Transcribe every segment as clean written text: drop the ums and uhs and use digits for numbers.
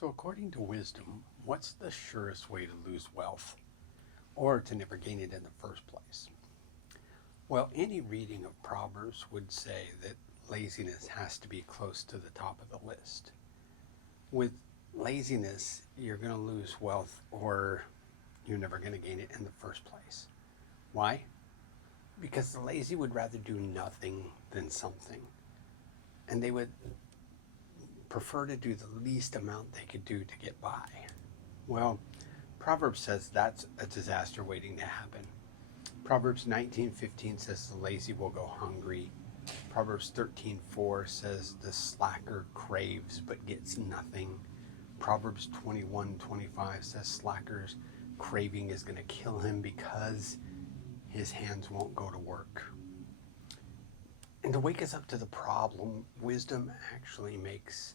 So, according to wisdom, what's the surest way to lose wealth or to never gain it in the first place? Well, any reading of Proverbs would say that laziness has to be close to the top of the list. With laziness, you're going to lose wealth or you're never going to gain it in the first place. Why? Because the lazy would rather do nothing than something. And they would prefer to do the least amount they could do to get by. Well, Proverbs says that's a disaster waiting to happen. Proverbs 19:15 says the lazy will go hungry. Proverbs 13:4 says the slacker craves but gets nothing. Proverbs 21:25 says slacker's craving is going to kill him because his hands won't go to work. And to wake us up to the problem, wisdom actually makes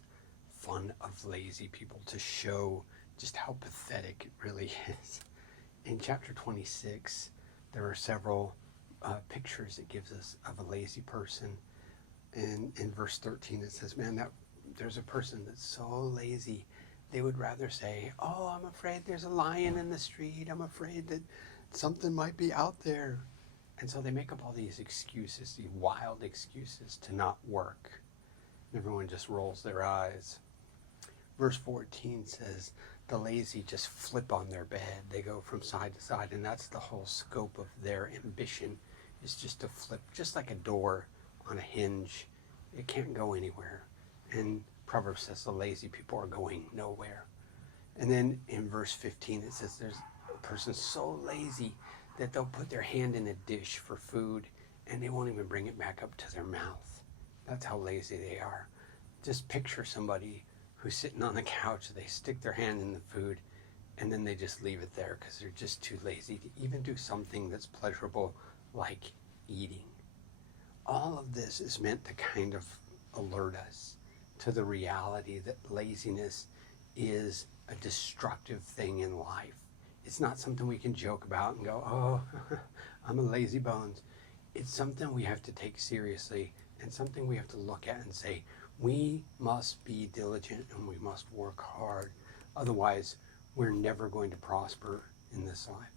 fun of lazy people to show just how pathetic it really is. In chapter 26, there are several pictures it gives us of a lazy person. And in verse 13, it says, man, there's a person that's so lazy, they would rather say, oh, I'm afraid there's a lion in the street. I'm afraid that something might be out there. And so they make up all these excuses, these wild excuses to not work. And everyone just rolls their eyes. Verse 14 says, the lazy just flip on their bed. They go from side to side, and that's the whole scope of their ambition, is just to flip, just like a door on a hinge. It can't go anywhere. And Proverbs says the lazy people are going nowhere. And then in verse 15, it says there's a person so lazy that they'll put their hand in a dish for food, and they won't even bring it back up to their mouth. That's how lazy they are. Just picture somebody who's sitting on the couch, they stick their hand in the food, and then they just leave it there because they're just too lazy to even do something that's pleasurable like eating. All of this is meant to kind of alert us to the reality that laziness is a destructive thing in life. It's not something we can joke about and go, oh, I'm a lazy bones. It's something we have to take seriously and something we have to look at and say, we must be diligent and we must work hard. Otherwise, we're never going to prosper in this life.